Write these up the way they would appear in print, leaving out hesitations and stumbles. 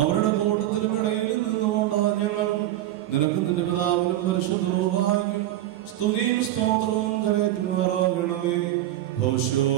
അവരുടെ കൂട്ടത്തിലും ഇടയിൽ നിന്നുകൊണ്ട് ഞങ്ങൾ നിനക്ക് നിന്റെ പിതാവിനും പരിശുദ്ധവുമായും സ്തുതിയും സ്തോത്രവും കരയറ്റുമാറാകണമേ. ഹോശോ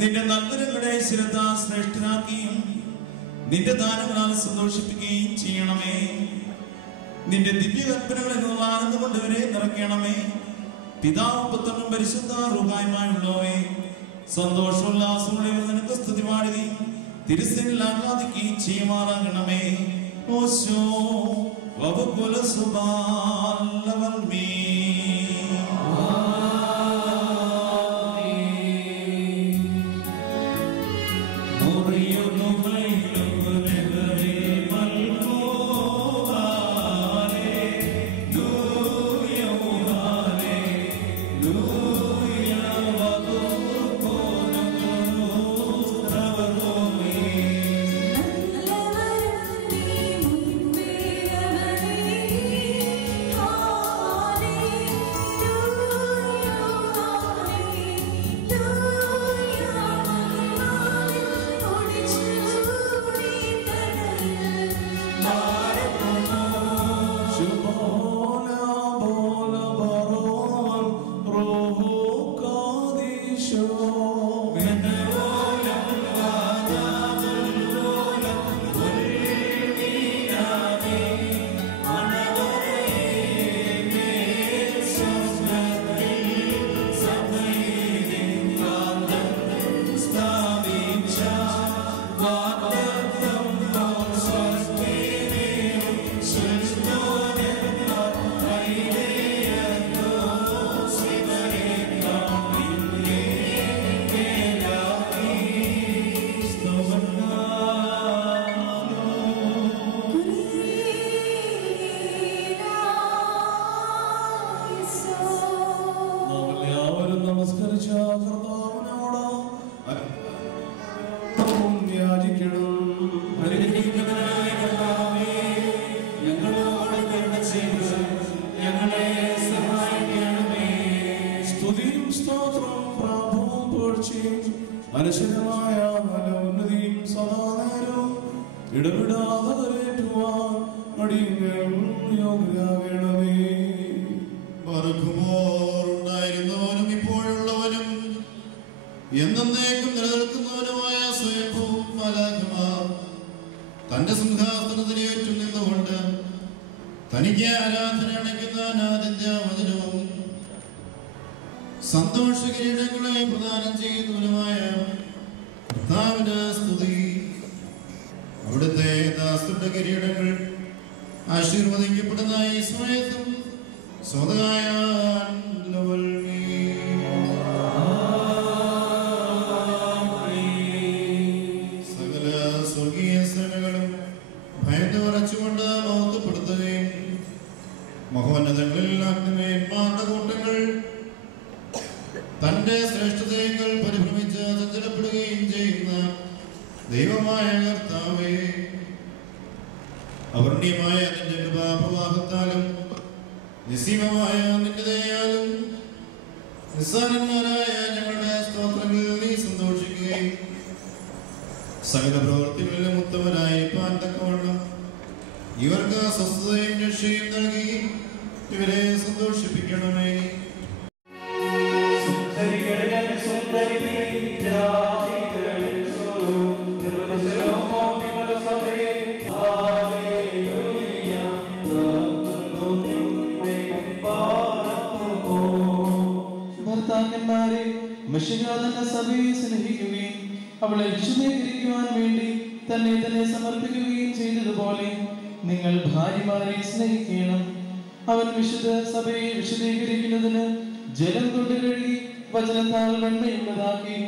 നിന്റെ നന്മകളെ ശ്രദ്ധാ ശ്രേഷ്ഠനാക്കിയും നിന്റെ ദാനങ്ങളാൽ സന്തോഷിപ്പിക്കുകയും ചെയ്യണമേ. നിന്റെ ദിവ്യകൽപ്പനകൾ എന്നുള്ള ആനന്ദം കൊണ്ട് ഇവരെ നിറയ്ക്കണമേ. പിതാവും പുത്രനും പരിശുദ്ധ റൂഹായുമായുള്ളവേ, സന്തോഷോല്ലാസങ്ങളെ നിനക്ക് സ്തുതി പാടുകയും തിരുസനിൽ ആഹ്ലാദിക്കുകയും ചെയ്യുമാറാകണമേ. ഓശോ വബുകുല സുബാലവൽമീ. Hallelujah. അടിയങ്ങൾ യോഗ്യരാകണമേ. ഉണ്ടായിരുന്നവനും ഇപ്പോഴുള്ളവനും എന്നേക്കും നിലനിൽക്കുന്നവനുമായ സ്വയംഭൂവും മാലാഖമാർ തന്റെ സിംഹാസനത്തിന് ചുറ്റും നിന്നുകൊണ്ട് തനിക്ക് ആരാധന അണയ്ക്കുന്ന അനാദിത്യമതിനവും സന്തോഷ കിരീടങ്ങളെ പ്രദാനം ചെയ്യുന്നവനുമായ കർത്താവിന്റെ സ്തുതി. അവിടുത്തെ ദാസരുടെ കിരീടങ്ങൾ ആശീർവദിക്കപ്പെടുന്ന ഈ സമയത്തും സ്വതകായ സകല സ്വർഗീയ സേനകളും ഭയന്ന് വിറച്ചുകൊണ്ട് മഹത്വപ്പെടുത്തുകയും മഹോന്നതങ്ങളിൽ അഗ്നിമേന്മാരുടെ കൂട്ടങ്ങൾ തന്റെ ശ്രേഷ്ഠതകൾ പരിഭ്രമിച്ച് ചഞ്ചലപ്പെടുകയും ചെയ്യുന്ന ദൈവമായ കർത്താവേ, അവർണ്യമായ നിന്റെ കൃപാപ്രവാഹത്താലും നിസ്സീമമായ നിന്റെ ദയയാലും നിസ്സാരന്മാരായ ഞങ്ങളുടെ സ്തോത്രങ്ങളിൽ നീ സന്തോഷിക്കുകയും സകല പ്രവൃത്തികളിലും ഉത്തമനായി പാന്തക്കവണ്ണം ഇവർക്ക് സ്വസ്ഥതയും രക്ഷയും നൽകി ഇവരെ സന്തോഷിപ്പിക്കണമേ. ഭർത്താക്കന്മാരെ, മിശിഹാ തന്റെ സഭയെ സ്നേഹിക്കുകയും അവളെ വിശുദ്ധീകരിക്കുവാൻ വേണ്ടി തന്നെ തന്നെ സമർപ്പിക്കുകയും ചെയ്തതുപോലെ നിങ്ങൾ ഭാര്യമാരെ സ്നേഹിക്കണം. അവൻ വിശുദ്ധ സഭയെ വിശുദ്ധീകരിക്കുന്നതിന് ജലം കൊണ്ട് കഴുകി വചനത്താൽ വെണ്മയുള്ളതാക്കി.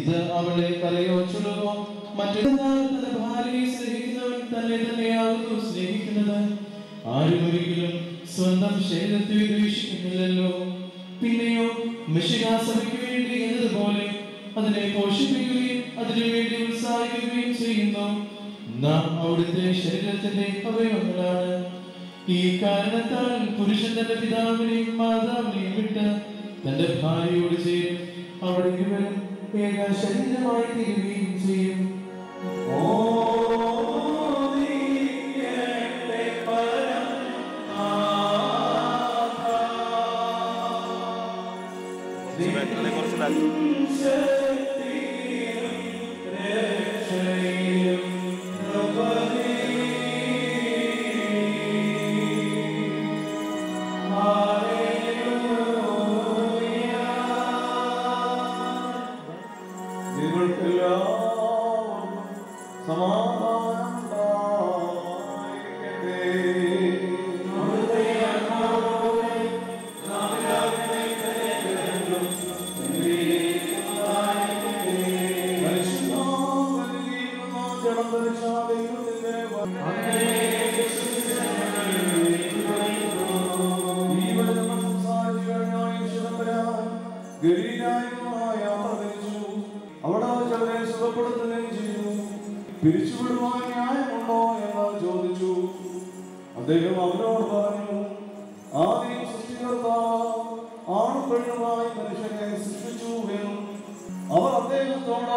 ഇത് അവളെ കലയോ ചുളവോ മറ്റൊരു തന്റെ ഭാര്യയെ സ്നേഹിക്കുന്നവൻ തന്നെ തന്നെയാകുന്നു സ്നേഹിക്കുന്നത്. ആരും ഒരിക്കലും സ്വന്തം ശരീരത്തെ ദ്വേഷിക്കുന്നില്ലല്ലോ. പിന്നെയോ മിശിഹാ സഭയ്ക്ക് വേണ്ടി എന്നതുപോലെ അതിനെ പോഷിപ്പിക്കുകയും അതിനുവേണ്ടി ഉത്സാഹിക്കുകയും ചെയ്യുന്നു. നാം അവിടുത്തെ ശരീരത്തിന്റെ അവയവങ്ങളാണ്. ഈ കാരണത്താൽ പുരുഷൻ തന്റെ പിതാവിനെയും മാതാവിനെയും വിട്ട് തന്റെ ഭാര്യയോട് ചേരും. അവിടെ ഇരുവരും ഏക ശരീരമായി തീരുകയും ചെയ്യും. പിരിച്ചുവിടുവാൻ ന്യായമുണ്ടോ എന്ന് ചോദിച്ചു. അദ്ദേഹം അവരോട് പറഞ്ഞു, ആദ്യം സൃഷ്ടികർത്താവ് ആണും പെണ്ണുമായി മനുഷ്യനെ സൃഷ്ടിച്ചു എന്നും അവർ അദ്ദേഹത്തോട്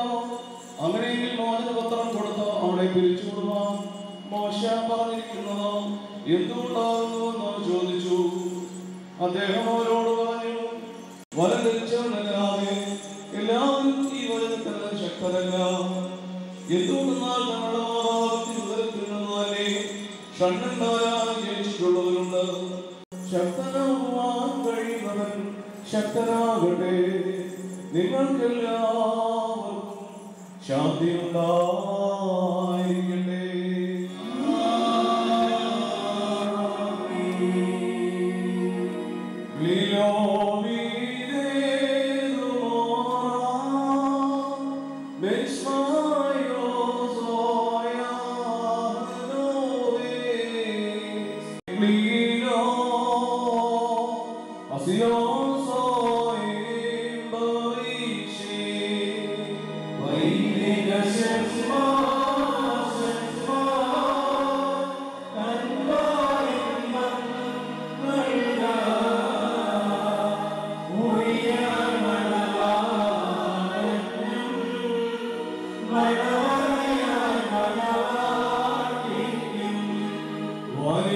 അങ്ങനെയെങ്കിൽ മോചനപത്രം കൊടുത്ത് അവളെ പിരിച്ചുവിടുവാൻ മോശെ പറഞ്ഞിരിക്കുന്നത് എന്തുകൊണ്ടാകുന്നുവെന്ന് ചോദിച്ചു. അദ്ദേഹം അവരോട് പറഞ്ഞു, വലം ധരിച്ചവനല്ലാതെ എല്ലാവരും ഈ വചനത്തിന് ശക്തരല്ല. എന്തുകൊണ്ടെന്നാൽ ഞങ്ങളുടെ മാതാവിന്റെ ഉദരത്തിൽ നിന്നല്ലേ ഷണ്ഡന്മാരാൽ ജനിച്ചിട്ടുള്ളവരുണ്ട്. ശക്തനാകുവാൻ കഴിയുന്നവൻ ശക്തനാകട്ടെ. നിങ്ങൾക്കെല്ലാവർക്കും ശാന്തി ഉണ്ടായിരിക്കട്ടെ. One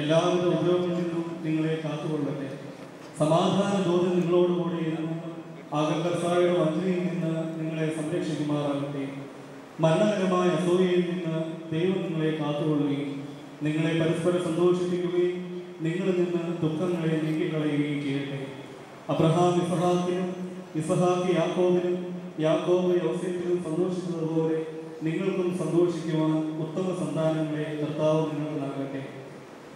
എല്ലാവിധ ഉപയോഗങ്ങളിൽ നിന്നും നിങ്ങളെ കാത്തുകൊള്ളട്ടെ. സമാധാന ദൂതൻ നിങ്ങളോടുകൂടി ഇരുന്നു ആകർത്തായുടെ വഞ്ചനയിൽ നിന്ന് നിങ്ങളെ സംരക്ഷിക്കുമാറാകട്ടെ. മരണകരമായ അസൂയയിൽ നിന്ന് ദൈവം നിങ്ങളെ കാത്തുകൊള്ളുകയും നിങ്ങളെ പരസ്പരം സന്തോഷിപ്പിക്കുകയും നിങ്ങളിൽ നിന്ന് ദുഃഖങ്ങളെ നീക്കിക്കളയുകയും ചെയ്യട്ടെ. അബ്രഹാം ഇസഹാക്ക് യാക്കോബിനും യാക്കോബ് യോസേഫിനും സന്തോഷിച്ചതുപോലെ നിങ്ങൾക്കും സന്തോഷിക്കുവാൻ ഉത്തമ സന്താനങ്ങളെ കർത്താവ് നിങ്ങൾക്ക് നൽകട്ടെ.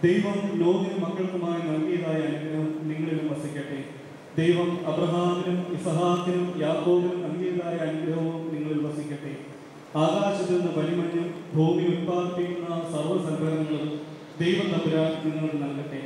ദൈവം നോഹിനും മക്കൾക്കുമായി നൽകിയതായ അനുഗ്രഹം നിങ്ങളിലും വസിക്കട്ടെ. ദൈവം അബ്രഹാമിനും ഇസഹാക്കിനും യാക്കോബിനും നൽകിയതായ അനുഗ്രഹവും നിങ്ങളിൽ വസിക്കട്ടെ. ആകാശത്ത് നിന്ന് പനിമഞ്ഞും ഭൂമി ഉത്പാദിപ്പിക്കുന്ന സർവ്വസംഗ്രഹങ്ങളും ദൈവം തമ്പുരാൻ നിങ്ങൾക്ക് നൽകട്ടെ.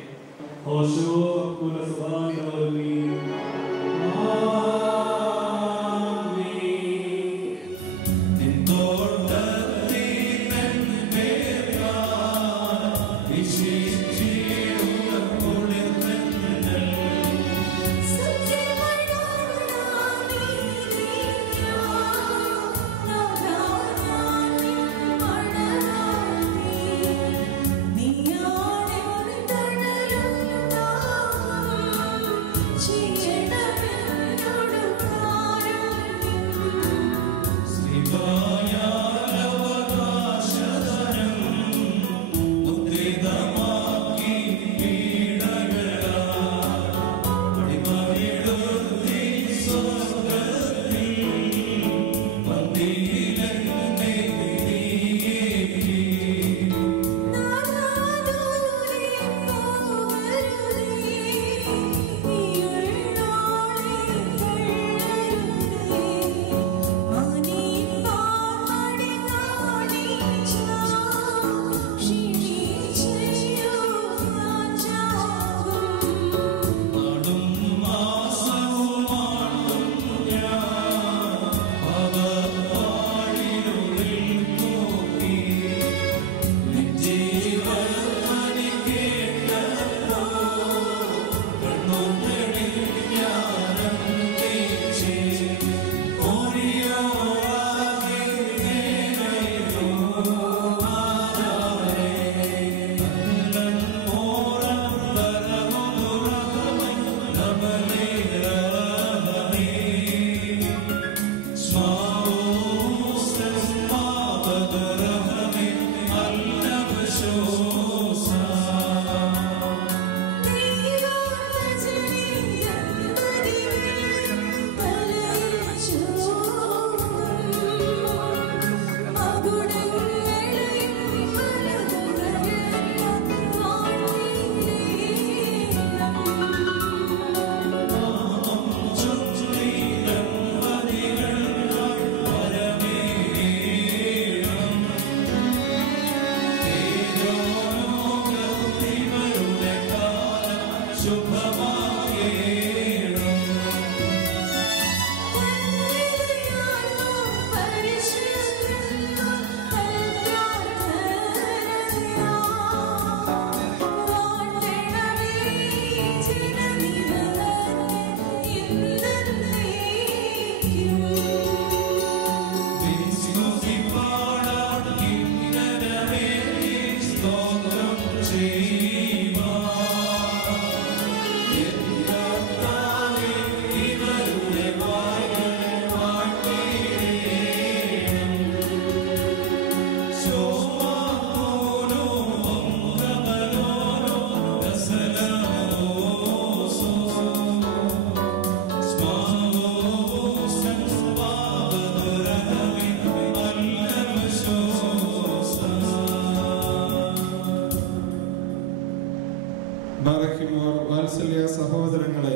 സഹോദരങ്ങളെ,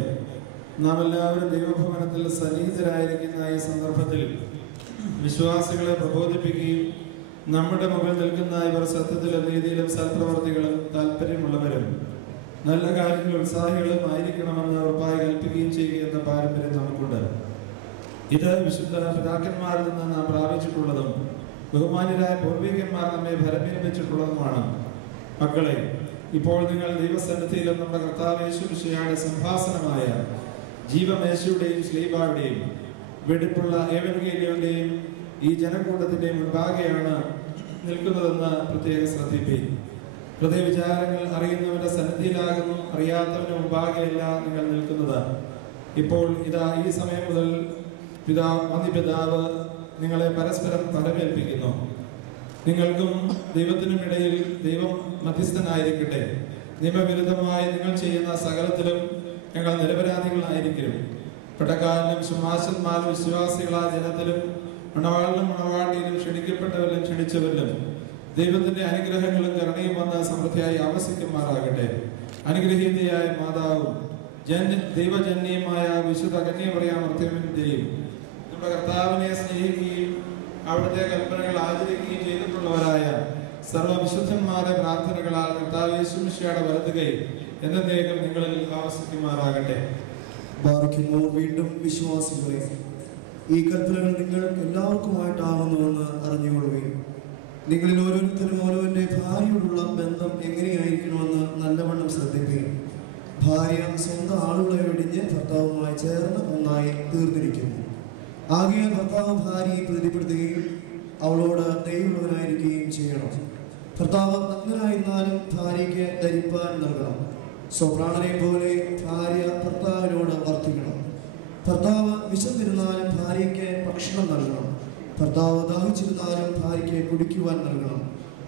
നാം എല്ലാവരും ദൈവഭവനത്തിൽ സന്നിഹിതരായിരിക്കുന്ന ഈ സന്ദർഭത്തിൽ വിശ്വാസികളെ പ്രബോധിപ്പിക്കുകയും നമ്മുടെ മുമ്പിൽ നിൽക്കുന്ന ഇവർ സത്യത്തിലും നീതിയിലും സൽപ്രവർത്തികളും താല്പര്യമുള്ളവരും നല്ല കാര്യങ്ങൾ ഉത്സാഹികളും ആയിരിക്കണമെന്ന് ഉറപ്പായി കൽപ്പിക്കുകയും ചെയ്യുക എന്ന പാരമ്പര്യം നമുക്കുണ്ട്. ഇത് വിശുദ്ധ പിതാക്കന്മാരിൽ നിന്ന് നാം പ്രാപിച്ചിട്ടുള്ളതും ബഹുമാന്യരായ പൂർവികന്മാർ നമ്മെ ഭരമേൽപ്പിച്ചിട്ടുള്ളതുമാണ്. മക്കളെ, ഇപ്പോൾ നിങ്ങൾ ദൈവസന്നിധിയിലും നമ്മുടെ കർത്താവ് യേശുമിശിഹായുടെ സംഭാസനമായ ജീവമേശയുടെയും ശ്ലീബായുടെയും വെടിപ്പുള്ള ഏവൻഗേലിയോന്റെയും ഈ ജനക്കൂട്ടത്തിന്റെ മുൻപാകെയാണ് നിൽക്കുന്നതെന്ന് പ്രത്യേകം ശ്രദ്ധിപ്പീൻ. ഹൃദയവിചാരങ്ങൾ അറിയുന്നവന്റെ സന്നിധിയിലാകുന്നു, അറിയാത്തവന്റെ മുൻപാകെയല്ല നിങ്ങൾ നിൽക്കുന്നത്. ഇപ്പോൾ ഇതാ ഈ സമയം മുതൽ വന്യപിതാവ് നിങ്ങളെ പരസ്പരം പരമേൽപ്പിക്കുന്നു. നിങ്ങൾക്കും ദൈവത്തിനും ഇടയിൽ ദൈവം മധ്യസ്ഥനായിരിക്കട്ടെ. നിയമവിരുദ്ധമായി നിങ്ങൾ ചെയ്യുന്ന സകലത്തിലും ഞങ്ങൾ നിരപരാധികളായിരിക്കും. പട്ടക്കാരനും ശുമാശന്മാരും വിശ്വാസികളായ ജനത്തിലും മണവാളിലും മണവാളിയിലും ക്ഷണിക്കപ്പെട്ടവരിലും ക്ഷണിച്ചവരിലും ദൈവത്തിന്റെ അനുഗ്രഹങ്ങളും കരുണയും വന്ന സമൃദ്ധിയായി ആവസിക്കുമാറാകട്ടെ. അനുഗ്രഹീതയായ മാതാവും ദൈവജന്യമായ വിശുദ്ധ കന്യാമറിയാമർത്യവിന്റെയും നമ്മുടെ കർത്താവിനെ സ്നേഹിക്കുകയും അവിടുത്തെ കൽപ്പനകൾ ആചരിക്കുകയും ചെയ്തിട്ടുള്ളവരായ സർവ്വവിശുദ്ധന്മാരുടെ പ്രാർത്ഥനകളാൽ കർത്താവ് യേശുമിശിഹായുടെ വലതുകൈ എന്നേക്കും നിങ്ങളിൽ ആവസിക്കുമാറാകട്ടെ. ബാറയ്ക്കുമോർ വീണ്ടും വിശ്വാസികളെ, ഈ കൽപ്പനകൾ നിങ്ങൾ എല്ലാവർക്കുമായിട്ടാകുന്നുവെന്ന് അറിഞ്ഞുകൊള്ളുകയും നിങ്ങളിൽ ഓരോരുത്തരും ഓരോരുടെ ഭാര്യയോടുള്ള ബന്ധം എങ്ങനെയായിരിക്കണമെന്ന് നല്ലവണ്ണം ശ്രദ്ധിക്കുകയും ഭാര്യ സ്വന്തം ആളുകളെ വെടിഞ്ഞ് ഭർത്താവുമായി ചേർന്ന് ഒന്നായി തീർന്നിരിക്കുന്നു. ആകയാൽ ഭർത്താവ് ഭാര്യയെ പ്രീതിപ്പെടുത്തുകയും അവളോട് ദയയുള്ളവനായിരിക്കുകയും ചെയ്യണം. ഭർത്താവ് നഗ്നനായിരുന്നാലും ഭാര്യയ്ക്ക് ധരിപ്പാൻ നൽകണം. സ്വപ്രാണനെ പോലെ ഭാര്യ ഭർത്താവിനോട് വർത്തിക്കണം. ഭർത്താവ് വിശന്നിരുന്നാലും ഭാര്യയ്ക്ക് ഭക്ഷണം നൽകണം. ഭർത്താവ് ദാഹിച്ചിരുന്നാലും ഭാര്യയ്ക്ക് കുടിക്കുവാൻ നൽകണം.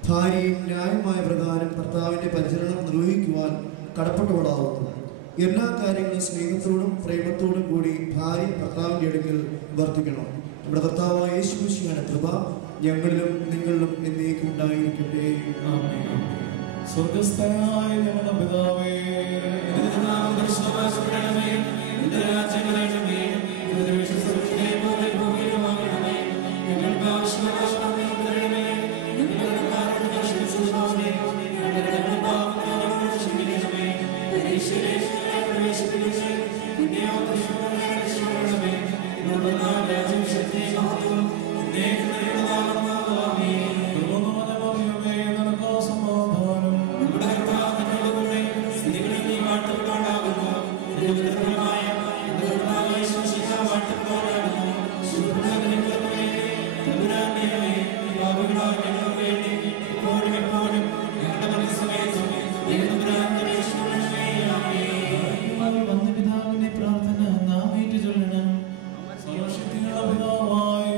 ഭാര്യയും ന്യായമായ പ്രകാരം ഭർത്താവിന്റെ പരിചരണം നിർവഹിക്കുവാൻ കടപ്പെട്ടവളാവുന്നു. എല്ലാ കാര്യങ്ങളും സ്നേഹത്തോടും പ്രേമത്തോടും കൂടി ഭാര്യ ഭർത്താവിന്റെ അടുക്കൽ വർത്തിക്കണം. നമ്മുടെ കർത്താവായ യേശുമിശിഹായുടെ കൃപ ഞങ്ങളിലും നിങ്ങളിലും എന്നേക്കും ഉണ്ടായിരിക്കട്ടെ. സ്വർഗ്ഗസ്ഥനായ ഞങ്ങളുടെ പിതാവേ, നിന്റെ നാമം പരിശുദ്ധമാക്കപ്പെടണമേ. നിന്റെ രാജ്യം വരണമേ. നിന്റെ വിശ്വസനീയ പോലെ ഭൂമിയിലുമാകണമേ. ഞങ്ങൾക്ക് ആവശ്യമുള്ള ഭക്ഷണം തരണമേ. ഞങ്ങളുടെ കടക്കാരോട് ക്ഷമിച്ചുകൊള്ളണമേ. ഞങ്ങളുടെ പാപങ്ങളോട് ക്ഷമിക്കണമേ. പരീക്ഷയിലേക്ക് പ്രവേശിപ്പിക്കരുതേ. പിന്നെയോ ദുഷ്ടന്മാരെ രക്ഷിക്കണമേ. എന്നുള്ള രാജ്യം ശക്തിയും മഹത്വവും എന്നേക്കും നിനക്കുള്ളതാകുന്നു. ആമേൻ. കൃപ നിനക്ക് സമാധാനം. നമ്മുടെ കർത്താവിനോട് കൂടെ സ്ത്രീകളിൽ നീ വാഴ്ത്തപ്പെട്ടവളാകുന്നു. നിന്റെ ഉദരഫലമായ കർത്താവായ യേശുമിശിഹാ വാഴ്ത്തപ്പെട്ടവനാകുന്നു. ശുദ്ധനായ തമ്പുരാനേ, പാപികളായ ഞങ്ങൾക്ക് വേണ്ടി ഇപ്പോഴും എപ്പോഴും ഞങ്ങളുടെ മരണസമയത്തും തമ്പുരാനോട് അപേക്ഷിക്കണമേ. ആമേൻ. വന്ദപിതാവിന്റെ പ്രാർത്ഥന നാം ഏറ്റുചൊല്ലണം. സർവശക്തിയുള്ള പിതാവായി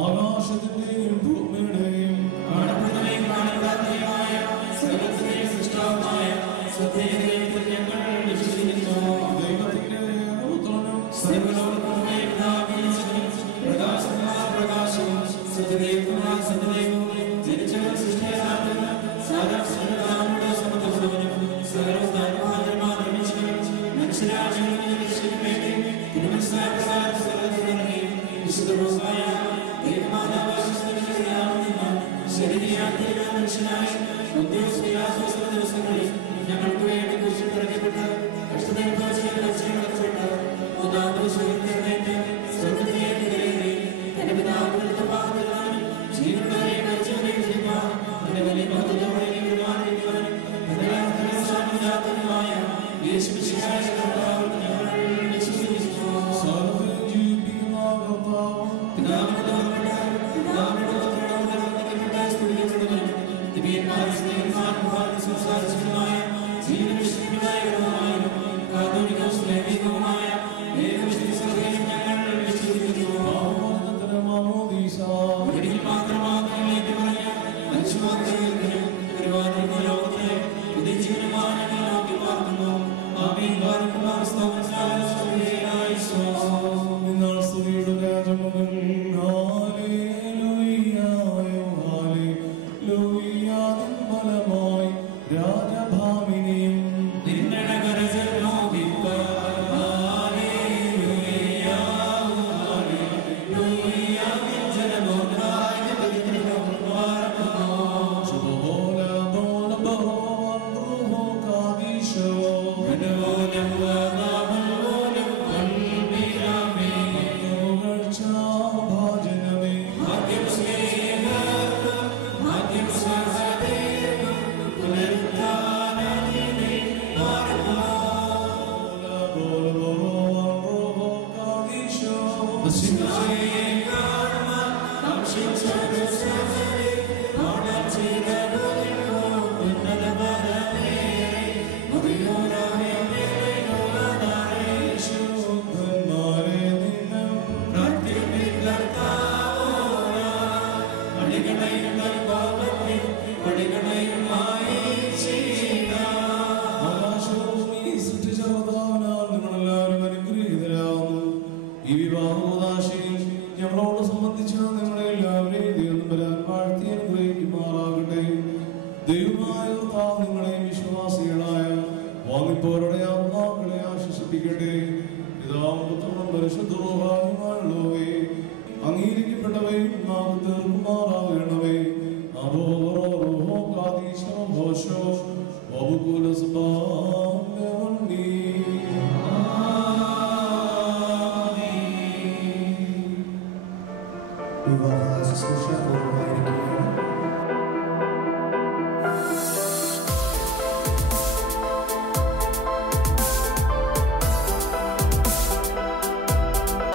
ആകാശത്തിന്റെയും ഭൂമിയുടെയും കാണപ്പെടുന്നവയും കാണപ്പെടാത്തവയുമായ സകലത്തിന്റെയും സൃഷ്ടാവായ സത്യദൈവത്തിൽ ഞങ്ങൾ വിശ്വസിക്കുന്നു. ദൈവത്തിന്റെ പുത്രനും സർവ്വലോകങ്ങളുടെ പിതാവിനും പ്രകാശമായ പ്രകാശവും സത്യദൈവമായ സത്യദൈവവും ജനിച്ചവൻ സൃഷ്ടിയാകുന്ന സാധാരണ സമത്വമുള്ളവനും സകലവും താഴ്മാതരമായ മനുഷ്യരാജ്യങ്ങളിൽ രക്ഷയ്ക്ക് വേണ്ടി തിരുമനസ്സായ പ്രകാരം സർവ്വത്തിൽ ഇറങ്ങി വിശുദ്ധമായ ദൈവമാതാവായ ശരീരയാത്ര മനുഷ്യനായി ദിവസങ്ങളിൽ ഞങ്ങൾക്ക് വേണ്ടി കുരിശിൽ തറയ്ക്കപ്പെട്ട കഷ്ടതയനുഭവിച്ച മൂന്നാം ദിവസം സ്വർഗ്ഗത്തിലേക്ക് കയറി തന്റെ പിതാവിന്റെ ഭാഗത്തിലാണ് ജീവനുള്ളവരെ മരിച്ചവരെയും ചെയ്യുവാൻ തന്റെ വലിയ മഹത്വത്തോടെ ായ യേശുമിശിഹായുടെ കർത്താവിൽ ഞങ്ങൾ വിശ്വസിക്കുന്നു. സർവ്വം ജീവിപ്പിക്കുന്ന കർത്താവും നിങ്ങൾ സ്തുതിയുടെ രാജമകൻ. Hallelujah, hallelujah. ഫലമായി രാജഭാമിനിയും ഭാഗ്യം ദൈവമായ കർത്താവ് നിങ്ങളെയും വിശ്വാസികളായ വാങ്ങിപ്പോരുടെ ആത്മാക്കളെ ആശ്വസിപ്പിക്കട്ടെ. പിതാവും പുത്രനും പരിശുദ്ധവുമായുള്ളവേ, അംഗീകരിക്കപ്പെട്ടവയും നാം തീർക്കുമാറാകണമേ. വിവാഹ ശുശ്രൂഷ പൂർവ്വമായി